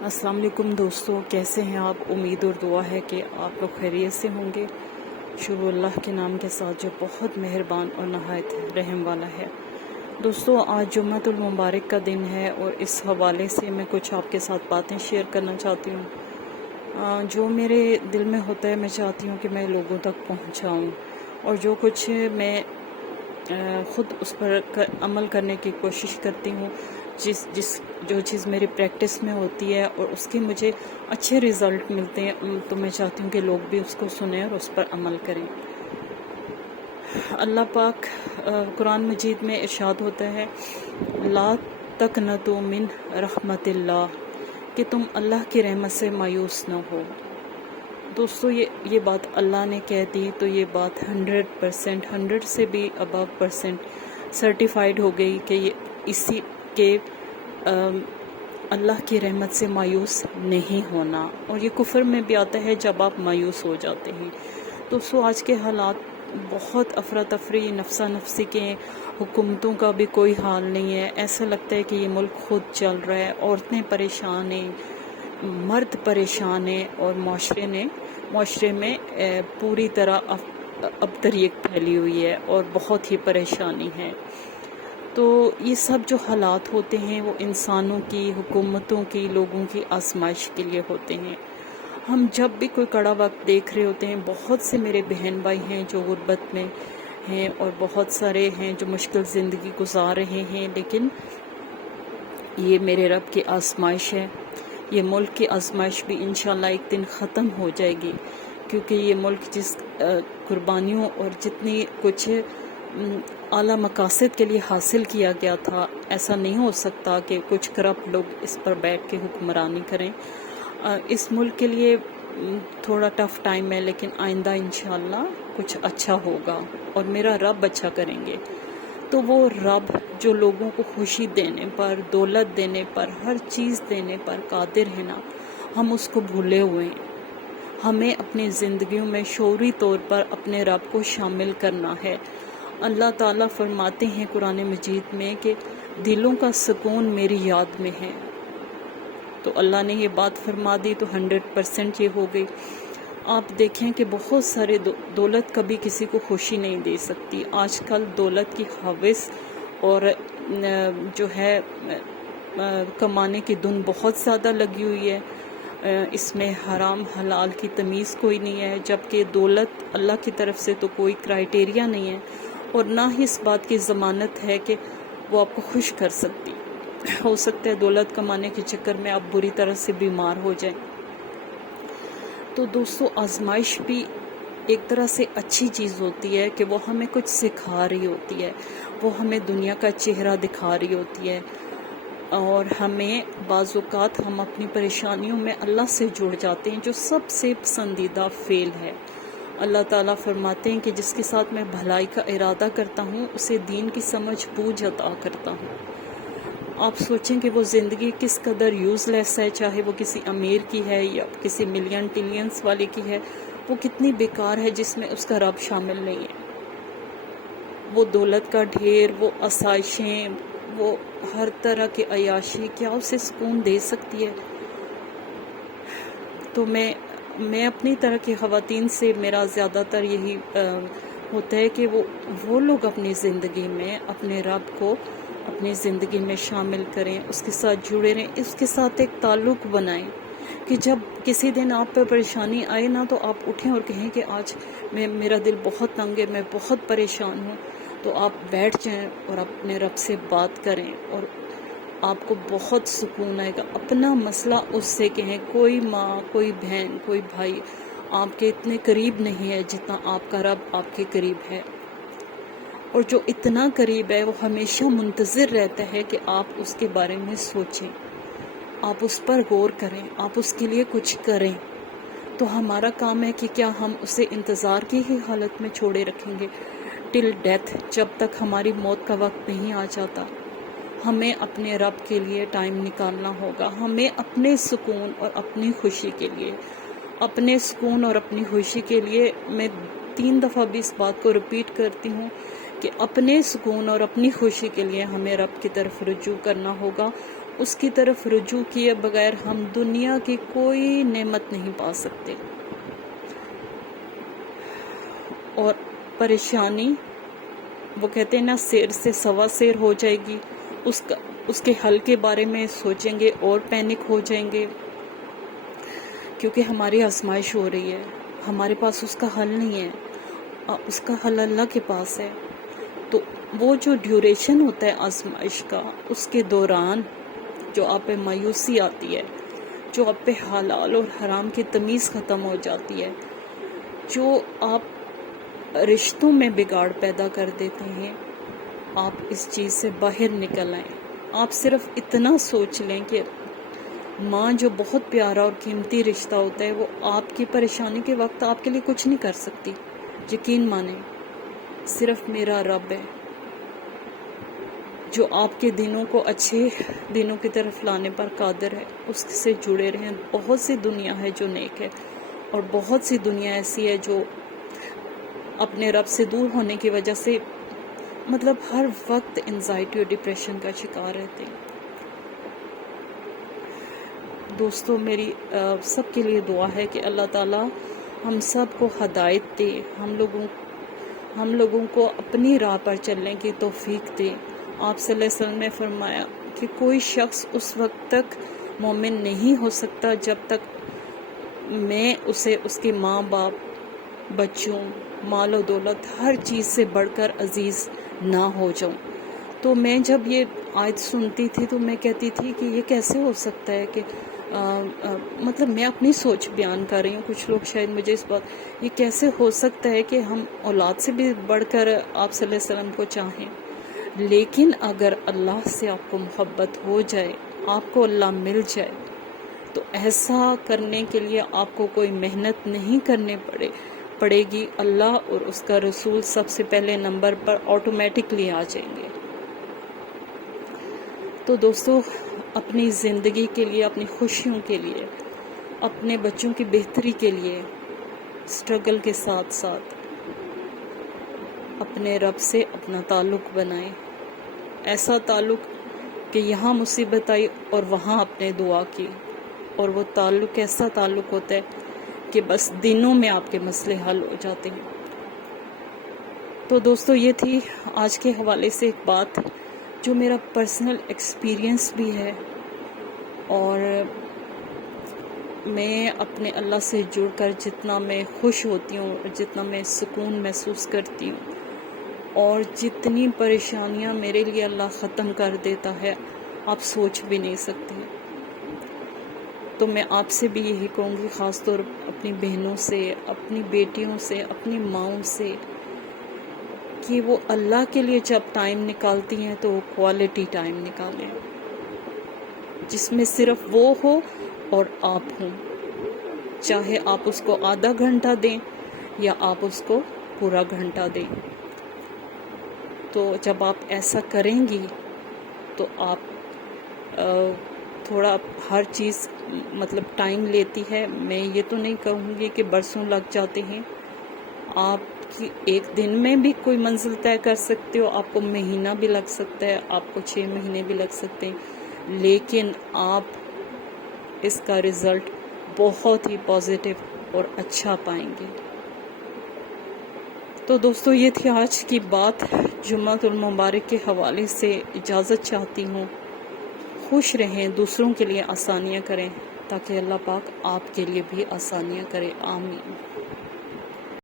अस्सलाम वालेकुम दोस्तों, कैसे हैं आप। उम्मीद और दुआ है कि आप लोग खैरियत से होंगे। शुरू अल्लाह के नाम के साथ जो बहुत मेहरबान और नहायत रहम वाला है। दोस्तों, आज जुम्मतुल मुबारक का दिन है और इस हवाले से मैं कुछ आपके साथ बातें शेयर करना चाहती हूँ। जो मेरे दिल में होता है मैं चाहती हूँ कि मैं लोगों तक पहुँचाऊँ, और जो कुछ मैं ख़ुद उस पर अमल करने की कोशिश करती हूँ, जो चीज़ मेरी प्रैक्टिस में होती है और उसके मुझे अच्छे रिज़ल्ट मिलते हैं, तो मैं चाहती हूँ कि लोग भी उसको सुनें और उस पर अमल करें। अल्लाह पाक कुरान मजीद में इरशाद होता है, ला तक़नतु मिन रहमतिल्लाह, कि तुम अल्लाह की रहमत से मायूस न हो। दोस्तों, ये बात अल्लाह ने कह दी तो ये बात 100%, 100 से भी अबव परसेंट सर्टिफाइड हो गई कि ये इसी के अल्लाह की रहमत से मायूस नहीं होना। और ये कुफर में भी आता है जब आप मायूस हो जाते हैं। दोस्तों, आज के हालात बहुत अफरा तफरी, नफसा नफसी के, हुकूमतों का भी कोई हाल नहीं है। ऐसा लगता है कि ये मुल्क खुद चल रहा है। औरतें परेशान हैं, मर्द परेशान है, और माशरे में पूरी तरह अबतरीत फैली हुई है और बहुत ही परेशानी है। तो ये सब जो हालात होते हैं वो इंसानों की, हुकूमतों की, लोगों की आजमाइश के लिए होते हैं। हम जब भी कोई कड़ा वक्त देख रहे होते हैं, बहुत से मेरे बहन भाई हैं जो गुर्बत में हैं और बहुत सारे हैं जो मुश्किल ज़िंदगी गुजार रहे हैं, लेकिन ये मेरे रब की आजमाइश है। ये मुल्क की आजमाइश भी इंशाल्लाह एक दिन ख़त्म हो जाएगी, क्योंकि ये मुल्क जिस कुर्बानियों और जितनी कुछ आला मकासद के लिए हासिल किया गया था, ऐसा नहीं हो सकता कि कुछ करप्ट लोग इस पर बैठ के हुक्मरानी करें। इस मुल्क के लिए थोड़ा टफ़ टाइम है, लेकिन आइंदा इंशाल्लाह कुछ अच्छा होगा और मेरा रब अच्छा करेंगे। तो वो रब जो लोगों को खुशी देने पर, दौलत देने पर, हर चीज़ देने पर कादिर है ना, हम उसको भूले हुए हैं। हमें अपनी ज़िंदगियों में शौरी तौर पर अपने रब को शामिल करना है। अल्लाह ताला फरमाते हैं कुरान मजीद में कि दिलों का सुकून मेरी याद में है। तो अल्लाह ने ये बात फरमा दी तो 100% ये हो गई। आप देखें कि बहुत सारे दौलत कभी किसी को खुशी नहीं दे सकती। आजकल दौलत की हवस और जो है कमाने की धुन बहुत ज़्यादा लगी हुई है। इसमें हराम हलाल की तमीज़ कोई नहीं है, जबकि दौलत अल्लाह की तरफ से तो कोई क्राइटेरिया नहीं है और ना ही इस बात की ज़मानत है कि वो आपको खुश कर सकती। हो सकता है दौलत कमाने के चक्कर में आप बुरी तरह से बीमार हो जाएं। तो दोस्तों, आजमाइश भी एक तरह से अच्छी चीज़ होती है कि वो हमें कुछ सिखा रही होती है, वो हमें दुनिया का चेहरा दिखा रही होती है, और हमें बाज़-औक़ात हम अपनी परेशानियों में अल्लाह से जुड़ जाते हैं, जो सबसे पसंदीदा फ़ेल है। अल्लाह ताला फरमाते हैं कि जिसके साथ मैं भलाई का इरादा करता हूँ उसे दीन की समझ बूझ अता करता हूँ। आप सोचें कि वो ज़िंदगी किस कदर यूज़लेस है, चाहे वो किसी अमीर की है या किसी मिलियन टिलियंस वाले की है, वो कितनी बेकार है जिसमें उसका रब शामिल नहीं है। वो दौलत का ढेर, वो आसाइशें, वो हर तरह की अयाशी क्या उसे सुकून दे सकती है। तो मैं अपनी तरह की ख़वातीन से मेरा ज़्यादातर यही होता है कि वो लोग अपनी ज़िंदगी में अपने रब को अपनी ज़िंदगी में शामिल करें, उसके साथ जुड़े रहें, उसके साथ एक ताल्लुक़ बनाएं कि जब किसी दिन आप पर परेशानी आए ना, तो आप उठें और कहें कि आज मेरा दिल बहुत तंग है, मैं बहुत परेशान हूँ। तो आप बैठ जाएं और अपने रब से बात करें और आपको बहुत सुकून आएगा। अपना मसला उससे कहें। कोई माँ, कोई बहन, कोई भाई आपके इतने करीब नहीं है जितना आपका रब आपके करीब है, और जो इतना करीब है वो हमेशा मुंतज़िर रहता है कि आप उसके बारे में सोचें, आप उस पर गौर करें, आप उसके लिए कुछ करें। तो हमारा काम है कि क्या हम उसे इंतज़ार की ही हालत में छोड़े रखेंगे टिल डेथ, जब तक हमारी मौत का वक्त नहीं आ जाता। हमें अपने रब के लिए टाइम निकालना होगा। हमें अपने सुकून और अपनी खुशी के लिए, अपने सुकून और अपनी खुशी के लिए, मैं 3 दफ़ा भी इस बात को रिपीट करती हूँ कि अपने सुकून और अपनी खुशी के लिए हमें रब की तरफ रुजू करना होगा اس کی طرف رجوع کیے بغیر ہم دنیا کی کوئی نعمت نہیں پا سکتے. اور پریشانی وہ کہتے ہیں نا سیر سے سوا سیر ہو جائے گی، اس کے حل کے بارے میں سوچیں گے اور پینک ہو جائیں گے، کیونکہ ہماری آزمائش ہو رہی ہے، ہمارے پاس اس کا حل نہیں ہے، اس کا حل اللہ کے پاس ہے. تو وہ جو ڈیوریشن ہوتا ہے آزمائش کا، اس کے دوران جو آپ پہ مایوسی آتی ہے، جو آپ پہ حلال اور حرام کی تمیز ختم ہو جاتی ہے، جو آپ رشتوں میں بگاڑ پیدا کر دیتے ہیں، آپ اس چیز سے باہر نکل آئیں. آپ صرف اتنا سوچ لیں کہ ماں جو بہت پیارا اور قیمتی رشتہ ہوتا ہے، وہ آپ کی پریشانی کے وقت آپ کے لیے کچھ نہیں کر سکتی. یقین مانیں، صرف میرا رب ہے جو آپ کے دنوں کو اچھے دنوں کی طرف لانے پر قادر ہے. اس سے جڑے رہیں. بہت سی دنیا ہے جو نیک ہے، اور بہت سی دنیا ایسی ہے جو اپنے رب سے دور ہونے کی وجہ سے مطلب ہر وقت انزائٹی اور ڈپریشن کا شکار رہتے ہیں. دوستو، میری سب کے لیے دعا ہے کہ اللہ تعالیٰ ہم سب کو ہدایت دے، ہم لوگوں کو اپنی راہ پر چلنے کی توفیق دے. آپ صلی اللہ علیہ وسلم نے فرمایا کہ کوئی شخص اس وقت تک مومن نہیں ہو سکتا جب تک میں اسے اس کے ماں باپ، بچوں، مال و دولت، ہر چیز سے بڑھ کر عزیز نہ ہو جاؤں. تو میں جب یہ آیت سنتی تھی تو میں کہتی تھی کہ یہ کیسے ہو سکتا ہے کہ مطلب میں اپنی سوچ بیان کر رہی ہوں، کچھ لوگ شاید مجھے اس بات، یہ کیسے ہو سکتا ہے کہ ہم اولاد سے بھی بڑھ کر آپ صلی اللہ علیہ وسلم کو چاہیں. لیکن اگر اللہ سے آپ کو محبت ہو جائے، آپ کو اللہ مل جائے، تو ایسا کرنے کے لیے آپ کو کوئی محنت نہیں کرنے پڑے گی. اللہ اور اس کا رسول سب سے پہلے نمبر پر آٹومیٹکلی آ جائیں گے. تو دوستو، اپنی زندگی کے لیے، اپنی خوشیوں کے لیے، اپنے بچوں کی بہتری کے لیے اسٹرگل کے ساتھ ساتھ اپنے رب سے اپنا تعلق بنائیں. ایسا تعلق کہ یہاں مصیبت آئی اور وہاں اپنے دعا کی. اور وہ تعلق ایسا تعلق ہوتا ہے کہ بس دنوں میں آپ کے مسئلے حل ہو جاتے ہیں. تو دوستو، یہ تھی آج کے حوالے سے ایک بات جو میرا پرسنل ایکسپیرینس بھی ہے، اور میں اپنے اللہ سے جڑ کر جتنا میں خوش ہوتی ہوں، جتنا میں سکون محسوس کرتی ہوں، اور جتنی پریشانیاں میرے لیے اللہ ختم کر دیتا ہے، آپ سوچ بھی نہیں سکتے. تو میں آپ سے بھی یہی کہوں گی، خاص طور اپنی بہنوں سے، اپنی بیٹیوں سے، اپنی ماؤں سے، کہ وہ اللہ کے لیے جب ٹائم نکالتی ہیں تو وہ کوالٹی ٹائم نکالیں، جس میں صرف وہ ہو اور آپ ہوں. چاہے آپ اس کو آدھا گھنٹہ دیں یا آپ اس کو پورا گھنٹہ دیں. تو جب آپ ایسا کریں گی تو آپ تھوڑا ہر چیز مطلب ٹائم لیتی ہے. میں یہ تو نہیں کہوں گی کہ برسوں لگ جاتے ہیں. آپ کی ایک دن میں بھی کوئی منزل طے کر سکتے ہو، آپ کو مہینہ بھی لگ سکتا ہے، آپ کو 6 مہینے بھی لگ سکتے ہیں، لیکن آپ اس کا رزلٹ بہت ہی پازیٹیو اور اچھا پائیں گے. تو دوستو، یہ تھی آج کی بات. جمعۃ المبارک کے حوالے سے اجازت چاہتی ہوں. خوش رہیں، دوسروں کے لیے آسانیاں کریں، تاکہ اللہ پاک آپ کے لیے بھی آسانیاں کرے. آمین.